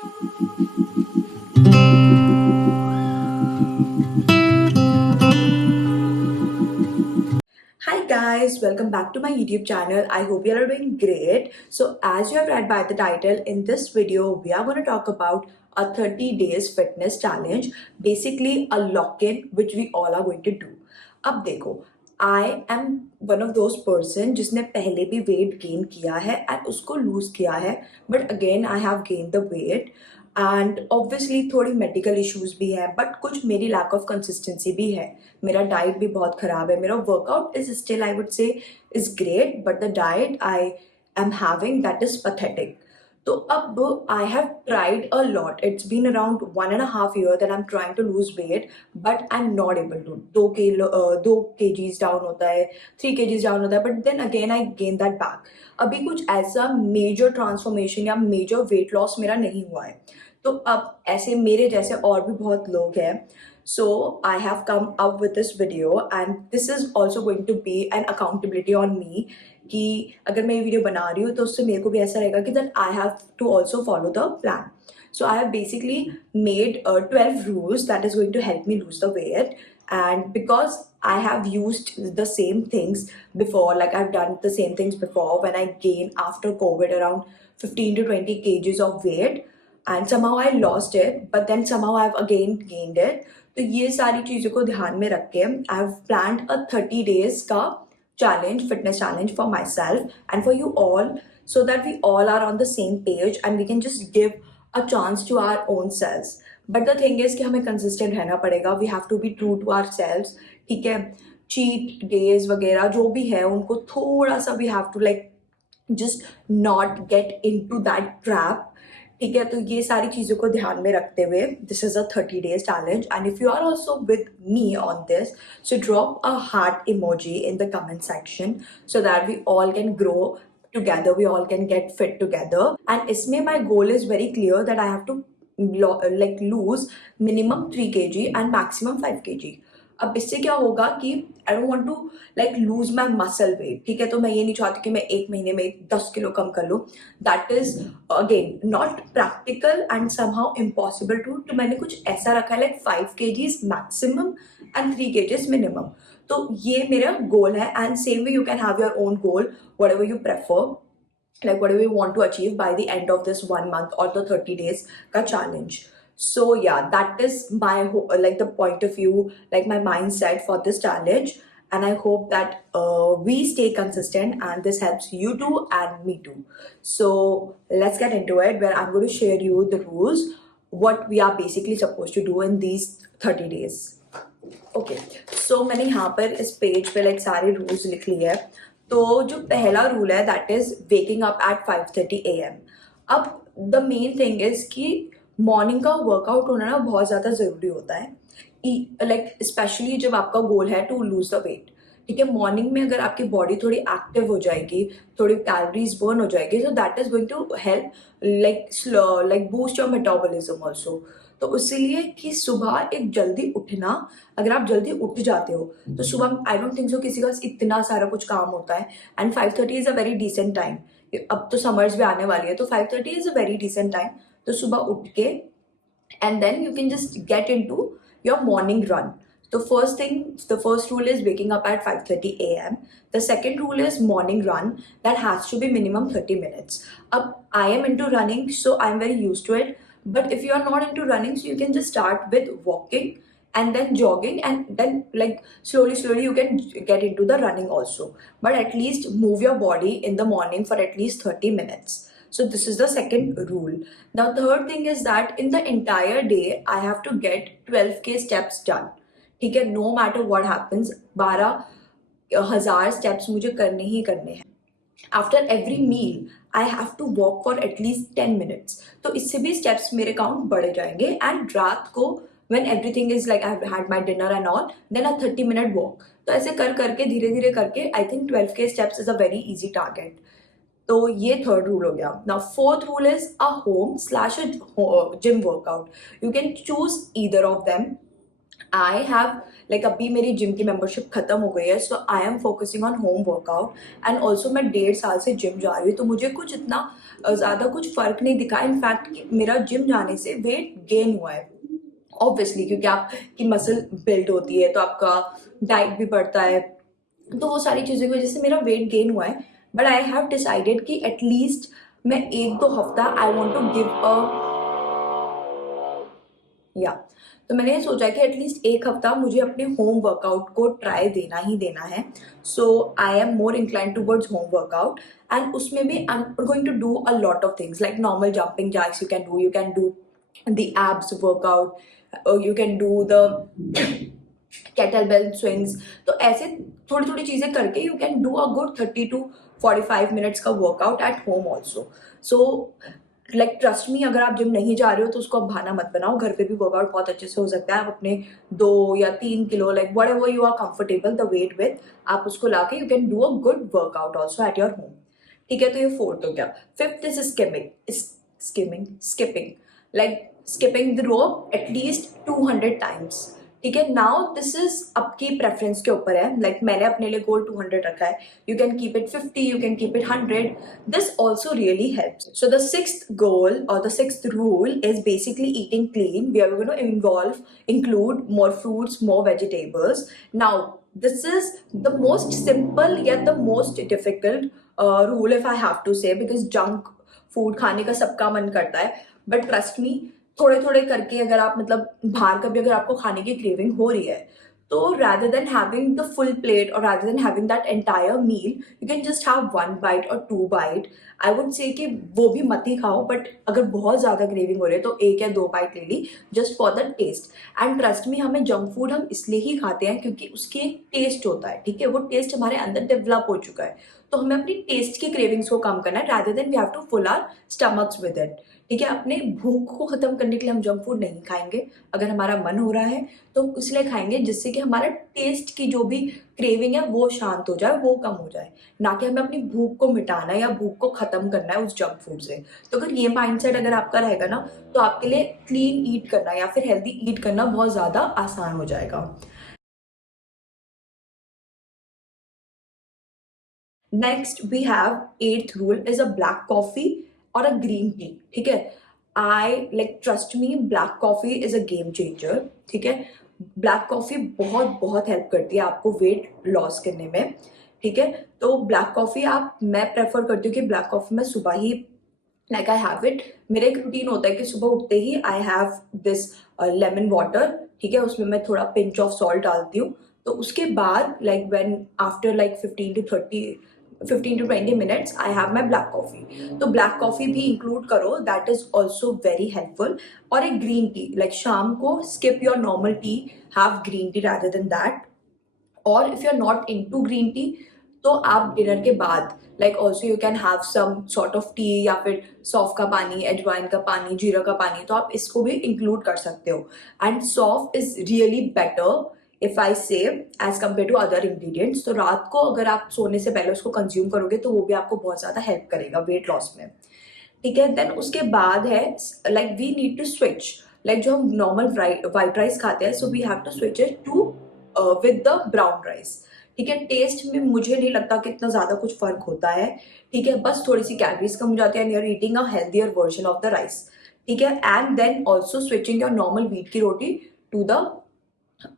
Hi guys, welcome back to my YouTube channel. I hope you are doing great. So as you have read by the title, in this video we are going to talk about a 30 days fitness challenge, basically a lock-in which we all are going to do. अब देखो, I am one of those person जिसने पहले भी weight gain किया है and उसको lose किया है, but again I have gained the weight and obviously थोड़ी मेडिकल इश्यूज भी है, बट कुछ मेरी लैक ऑफ कंसिस्टेंसी भी है. मेरा डाइट भी बहुत खराब है. मेरा workout is still I would say is great, but the diet I am having that is pathetic. तो अब I have tried a lot. It's been around 1.5 year that I'm trying to lose weight, but I'm not able to. 2 kgs down होता है, 3 kgs down होता है, but then again I gain that back. अभी कुछ ऐसा major transformation या major weight loss मेरा नहीं हुआ है. तो अब ऐसे मेरे जैसे और भी बहुत लोग हैं. So I have come up with this video and this is also going to be an accountability on me कि अगर मैं ये वीडियो बना रही हूँ तो उससे मेरे को भी ऐसा रहेगा कि that I have to also follow the plan. So I have basically made 12 rules that is going to help me lose the weight, and because I have used the same things before, like I've done the same things before when I gained after COVID around 15 to 20 kgs of weight, and somehow I lost it, but then somehow I've again gained it. तो ये सारी चीज़ों को ध्यान में रख के I have planned a 30 days का challenge, fitness challenge for myself and for you all, so that we all are on the same page and we can just give a chance to our own selves. But the thing is कि हमें consistent रहना पड़ेगा. We have to be true to ourselves. ठीक है, cheat days वगैरह जो भी है उनको थोड़ा सा we have to like just not get into that trap. ठीक है, तो ये सारी चीज़ों को ध्यान में रखते हुए this is a 30 days challenge, and if you are also with me on this, so drop a heart emoji in the comment section so that we all can grow together, we all can get fit together. And इसमें my goal is very clear that I have to like lose minimum 3 kg and maximum 5 kg. अब इससे क्या होगा कि I don't want to like lose my muscle weight. ठीक है, तो मैं ये नहीं चाहती कि मैं 1 महीने में 10 किलो कम कर लूँ. That is again not practical and somehow impossible to. तो मैंने कुछ ऐसा रखा है like 5 kgs maximum and 3 kgs minimum. तो ये मेरा गोल है. And same way you can have your own goal, whatever you prefer, like whatever you want to achieve by the end of this 1 month or the 30 days ka challenge. So yeah, that is my like the point of view, like my mindset for this challenge, and I hope that we stay consistent and this helps you too and me too. So let's get into it, where I'm going to share you the rules, what we are basically supposed to do in these 30 days. Okay, सो मैंने यहाँ पर इस page पे like सारे rules लिख लिए है. तो जो पहला रूल है that is waking up at 5:30 AM. अब द मेन थिंग इज कि मॉर्निंग का वर्कआउट होना ना बहुत ज़्यादा ज़रूरी होता है, लाइक स्पेशली जब आपका गोल है टू लूज द वेट. ठीक है, मॉर्निंग में अगर आपकी बॉडी थोड़ी एक्टिव हो जाएगी, थोड़ी कैलोरीज बर्न हो जाएगी, so that is going to help like boost your metabolism also. तो इसीलिए कि सुबह एक जल्दी उठना, अगर आप जल्दी उठ जाते हो तो सुबह आई डोंट थिंक सो किसी का इतना सारा कुछ काम होता है. And 5:30 is a very decent time. अब तो समर्स भी आने वाली है, तो 5:30 is a very decent time. तो सुबह उठ के and then you can just get into your morning run. The first thing, the first rule is waking up at 5:30 AM. The second rule is morning run that has to be minimum 30 minutes. I am into running, so I'm very used to it. But if you are not into running, so you can just start with walking and then jogging, and then like slowly you can get into the running also. But at least move your body in the morning for at least 30 minutes. So this is the second rule. Now third thing is that in the entire day I have to get 12k steps done. ठीक है, no matter what happens, 12,000 steps मुझे करने ही करने हैं. After every meal I have to walk for at least 10 minutes. तो इससे भी steps मेरे काउंट बढ़े जाएंगे. And रात को when everything is like I've had my dinner and all, then a 30-minute walk. तो ऐसे कर करके धीरे धीरे करके I think 12k steps is a very easy target. तो ये थर्ड रूल हो गया. Now fourth rule is a home slash gym workout. You can choose either of them. I have like अभी मेरी जिम की मेंबरशिप खत्म हो गई है, so I am focusing on home workout. And also मैं 1.5 साल से जिम जा रही हूँ, तो मुझे कुछ इतना ज़्यादा कुछ फ़र्क नहीं दिखा। इनफैक्ट मेरा जिम जाने से वेट गेन हुआ है ऑब्वियसली, क्योंकि आपकी मसल बिल्ड होती है तो आपका डाइट भी बढ़ता है, तो वो सारी चीज़ों की वजह से मेरा वेट गेन हुआ है। बट आई हैव डिसाइडेड कि एटलीस्ट मैं 1-2 हफ्ता I want to give a या तो मैंने ये सोचा कि एटलीस्ट 1 हफ्ता मुझे अपने होम वर्कआउट को ट्राई देना ही देना है। So I am more inclined towards home workout, and उसमें भी I am going to do a lot of things like normal jumping jacks you can do the abs workout, you can do the kettlebell swings. तो ऐसे थोड़ी थोड़ी चीज़ें करके you can do a good 30 to 45 minutes का workout at home also. So like trust me, अगर आप gym नहीं जा रहे हो तो उसको आप बहाना मत बनाओ, घर पे भी वर्कआउट बहुत अच्छे से हो सकता है। आप अपने 2 या 3 kilo like whatever you are comfortable the weight with, आप उसको लाके you can do a good workout also at your home. ठीक है, तो ये 4th हो गया। 5th is skipping, like skipping the rope at least 200 times. ठीक है, नाउ दिस इज आपकी प्रेफरेंस के ऊपर है। लाइक मैंने अपने लिए गोल 200 रखा है, you can keep it 50, you can keep it 100। This also really helps. So the 6th goal or the 6th rule is basically eating clean. We are going to include more fruits, more vegetables. Now, this is the most simple yet the most difficult rule if I have to say, because junk food खाने का सबका मन करता है, but trust me, थोड़े थोड़े करके अगर आप मतलब बाहर का भी अगर आपको खाने की क्रेविंग हो रही है, तो rather than having the full plate or rather than having that entire meal, you can just have 1 bite or 2 bite. I would say कि वो भी मत ही खाओ, बट अगर बहुत ज़्यादा क्रेविंग हो रही है तो 1 या 2 बाइट ले ली just for the taste. And trust me, हमें जंक फूड हम इसलिए ही खाते हैं क्योंकि उसकी एक टेस्ट होता है। ठीक है, वो टेस्ट हमारे अंदर डेवलप हो चुका है, तो हमें अपनी टेस्ट की क्रेविंग्स को कम करना है rather than we have to fill our stomachs with it. ठीक है, अपने भूख को खत्म करने के लिए हम जंक फूड नहीं खाएंगे। अगर हमारा मन हो रहा है तो इसलिए खाएंगे जिससे कि हमारा टेस्ट की जो भी क्रेविंग है वो शांत हो जाए, वो कम हो जाए, ना कि हमें अपनी भूख को मिटाना है या भूख को खत्म करना है उस जंक फूड से। तो अगर ये माइंडसेट अगर आपका रहेगा ना, तो आपके लिए क्लीन ईट करना या फिर हेल्दी ईट करना बहुत ज़्यादा आसान हो जाएगा। Next we have 8th rule is a black coffee और अ ग्रीन टी। ठीक है, I like trust me, black coffee is a game changer. ठीक है, ब्लैक कॉफी बहुत बहुत हेल्प करती है आपको वेट लॉस करने में। ठीक है, तो ब्लैक कॉफी मैं प्रेफर करती हूँ कि ब्लैक कॉफी मैं सुबह ही लाइक आई हैव इट। मेरा एक रूटीन होता है कि सुबह उठते ही I have this lemon water. ठीक है, उसमें मैं थोड़ा पिंच ऑफ सॉल्ट डालती हूँ। तो उसके बाद like when after like 15 to 20 minutes I have my black coffee. तो ब्लैक कॉफी भी इंक्लूड करो, that is also very helpful. और एक ग्रीन टी, लाइक शाम को skip your normal tea, have green tea rather than that. और if you are not into green tea, तो आप डिनर के बाद like also you can have some sort of tea, या फिर सौंफ का पानी, अजवाइन का पानी, जीरा का पानी, तो आप इसको भी इंक्लूड कर सकते हो। And saunf is really better if I say as compare to other ingredients. तो रात को अगर आप सोने से पहले उसको कंज्यूम करोगे तो वो भी आपको बहुत ज़्यादा हेल्प करेगा वेट लॉस में। ठीक है, देन उसके बाद है like we need to switch, like जो हम नॉर्मल वाइट राइस खाते हैं, so we have to switch it to with the brown rice. ठीक है, टेस्ट में मुझे नहीं लगता कि इतना ज़्यादा कुछ फ़र्क होता है। ठीक है, बस थोड़ी सी कैलोरीज कम हो जाती है and you are eating a healthier version of the rice. ठीक है, and then also switching your normal wheat की रोटी टू द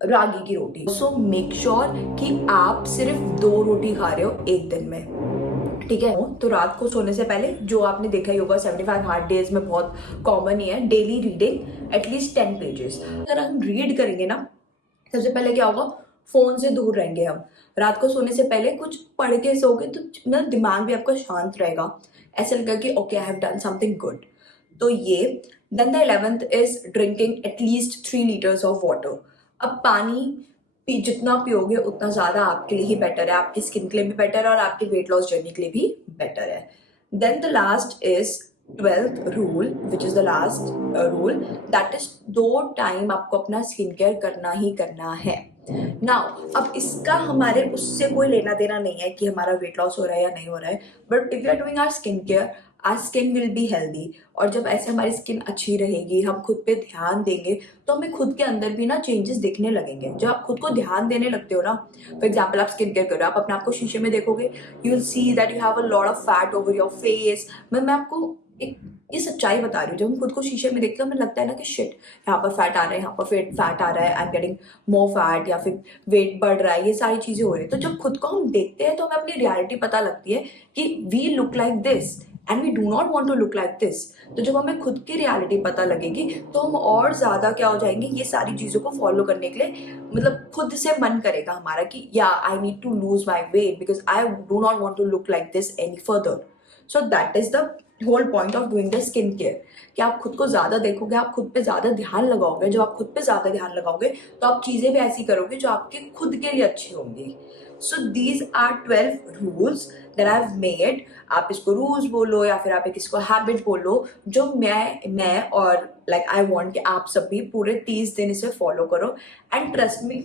रागी की रोटी। सो मेक श्योर कि आप सिर्फ 2 रोटी खा रहे हो एक दिन में। ठीक है, तो रात को सोने से पहले जो आपने देखा ही होगा 75 हार्ड डेज में बहुत कॉमन ही है, डेली रीडिंग एटलीस्ट 10 पेजेस। अगर हम रीड करेंगे ना, सबसे पहले क्या होगा, फोन से दूर रहेंगे हम। रात को सोने से पहले कुछ पढ़ के सोगे तो ना दिमाग भी आपका शांत रहेगा, ऐसा लगेगा कि okay I have done something good. तो ये। Then the 11th is drinking at least 3 liters of water. अब पानी जितना पियोगे उतना ज़्यादा आपके लिए ही बेटर है, आपकी स्किन के लिए भी बेटर है और आपकी वेट लॉस जर्नी के लिए भी बेटर है। Then the last is 12th rule which is the last rule, that is 2 time आपको अपना स्किन केयर करना ही करना है। नाउ अब इसका हमारे उससे कोई लेना देना नहीं है कि हमारा वेट लॉस हो रहा है या नहीं हो रहा है, but if you are doing our skin care, our skin will be healthy. और जब ऐसे हमारी स्किन अच्छी रहेगी, हम खुद पे ध्यान देंगे, तो हमें खुद के अंदर भी ना चेंजेस दिखने लगेंगे। जब आप खुद को ध्यान देने लगते हो ना, फॉर एग्जाम्पल आप स्किन केयर कर रहे हो, आप अपने आप को शीशे में देखोगे, you will see that you have a lot of fat over your face. मैं आपको एक ये सच्चाई बता रही हूँ। जब हम खुद को शीशे में देखते हैं, हमें लगता है ना कि शिट, यहाँ पर फैट आ रहा है, यहाँ पर फैट आ रहा है, I am getting more fat, या फिर वेट बढ़ रहा है, ये सारी चीजें हो रही है। तो जब खुद को हम देखते हैं तो हमें अपनी रियलिटी पता लगती है कि we look like this and we do not want to look like this. तो जब हमें खुद की रियलिटी पता लगेगी तो हम और ज्यादा क्या हो जाएंगे, ये सारी चीजों को फॉलो करने के लिए, मतलब खुद से मन करेगा हमारा कि या I need to lose my weight because I do not want to look like this any further. So that is the whole point of doing the skin care, कि आप खुद को ज्यादा देखोगे, आप खुद पे ज्यादा ध्यान लगाओगे। जब आप खुद पे ज्यादा ध्यान लगाओगे तो आप चीजें भी ऐसी करोगे जो आपके खुद के लिए अच्छी होंगी। So these are 12 rules that I have made. आप इसको रूल्स बोलो या फिर आप एक इसको हैबिट बोलो, जो मैं और लाइक आई वांट कि आप सभी पूरे 30 दिन इसे फॉलो करो। एंड ट्रस्ट मी,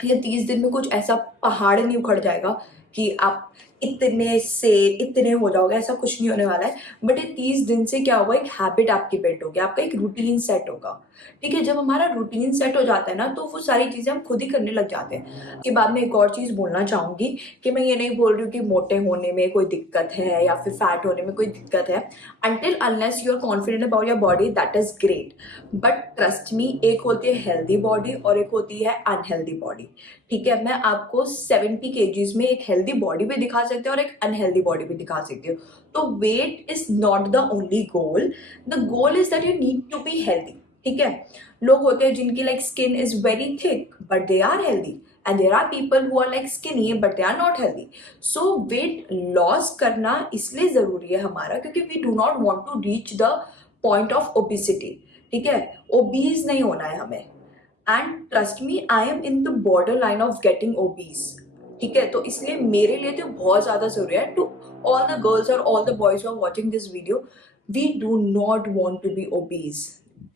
ये 30 दिन में कुछ ऐसा पहाड़ नहीं उखड़ जाएगा कि आप इतने से इतने हो जाओगे, ऐसा कुछ नहीं होने वाला है। बट ये 30 दिन से क्या होगा, एक हैबिट आपकी बिल्ड होगी, आपका एक रूटीन सेट होगा। ठीक है, जब हमारा रूटीन सेट हो जाता है ना, तो वो सारी चीजें हम खुद ही करने लग जाते हैं। उसके बाद में एक और चीज बोलना चाहूंगी कि मैं ये नहीं बोल रही हूँ कि मोटे होने में कोई दिक्कत है या फिर फैट होने में कोई दिक्कत है। Until unless you are confident about your body, that is great. But trust me, एक होती है हेल्दी बॉडी और एक होती है अनहेल्दी बॉडी। ठीक है, मैं आपको 70 केजीज में एक हेल्दी बॉडी भी दिखा सकती हूँ और एक अनहेल्दी बॉडी भी दिखा सकती हूँ। तो weight is not the only goal, the goal is that you need to be healthy. ठीक है, लोग होते हैं जिनकी like skin is very thick but they are healthy, and there are people who are like skinny but they are not healthy. So weight loss करना इसलिए जरूरी है हमारा, क्योंकि we do not want to reach the point of obesity. ठीक है, obese नहीं होना है हमें। And trust me, I am in the border line of getting obese. ठीक है, तो इसलिए मेरे लिए तो बहुत ज्यादा जरूरी है। टू ऑल द गर्ल्स और all the boys who are watching this video, we do not want to be obese.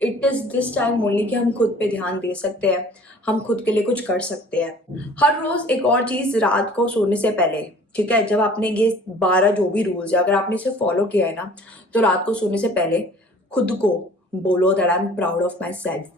It is this time only कि हम खुद पे ध्यान दे सकते हैं, हम खुद के लिए कुछ कर सकते हैं हर रोज। एक और चीज, रात को सोने से पहले, ठीक है, जब आपने ये 12 जो भी रूल्स है, अगर आपने इसे फॉलो किया है ना, तो रात को सोने से पहले खुद को बोलो that I am proud of myself,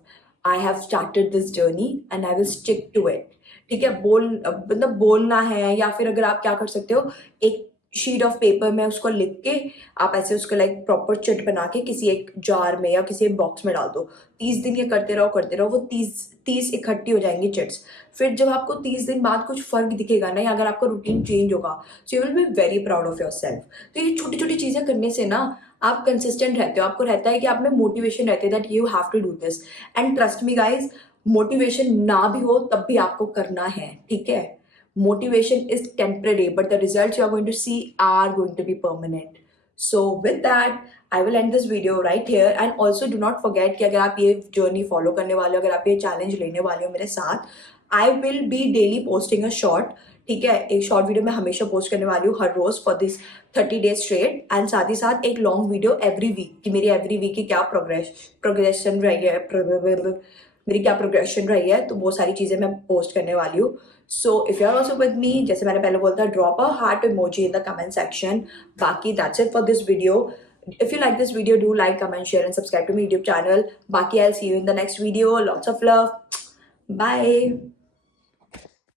I have started this journey and I will stick to it. ठीक है, मतलब बोलना है, या फिर अगर आप क्या कर सकते हो, एक शीट ऑफ पेपर में उसको लिख के आप ऐसे उसको लाइक प्रॉपर चिट बना के किसी एक जार में या किसी एक बॉक्स में डाल दो। 30 दिन ये करते रहो, वो 30 इकट्ठी हो जाएंगी चिट्स। फिर जब आपको 30 दिन बाद कुछ फर्क दिखेगा ना, या अगर आपका रूटीन चेंज होगा, so you will be very proud of your self. तो ये छोटी छोटी चीजें करने से ना आप कंसिस्टेंट रहते हो, आपको रहता है कि आप में मोटिवेशन रहती है that you have to do this. And trust me guys, motivation ना भी हो तब भी आपको करना है। ठीक है, motivation is temporary but the results you are going to see are going to be permanent. So with that, I will end this video right here, and also do not forget कि अगर आप ये journey follow करने वाले हो, अगर आप ये challenge लेने वाले हो मेरे साथ, I will be daily posting a short। ठीक है, एक शॉर्ट वीडियो मैं हमेशा पोस्ट करने वाली हूँ हर रोज for this 30 days straight, and साथ ही साथ एक लॉन्ग वीडियो एवरी वीक कि मेरी एवरी वीक की क्या प्रोग्रेशन रही है, मेरी क्या प्रोग्रेशन रही है, तो वो सारी चीजें मैं पोस्ट करने वाली हूँ। So if you are also with me, जैसे मैंने पहले बोला था, drop a heart emoji in the comment section. बाकी that's it for this video. If you like this video, do like, comment, share and subscribe to my YouTube channel. Baki, I'll see you in the next video. Lots of love. Bye.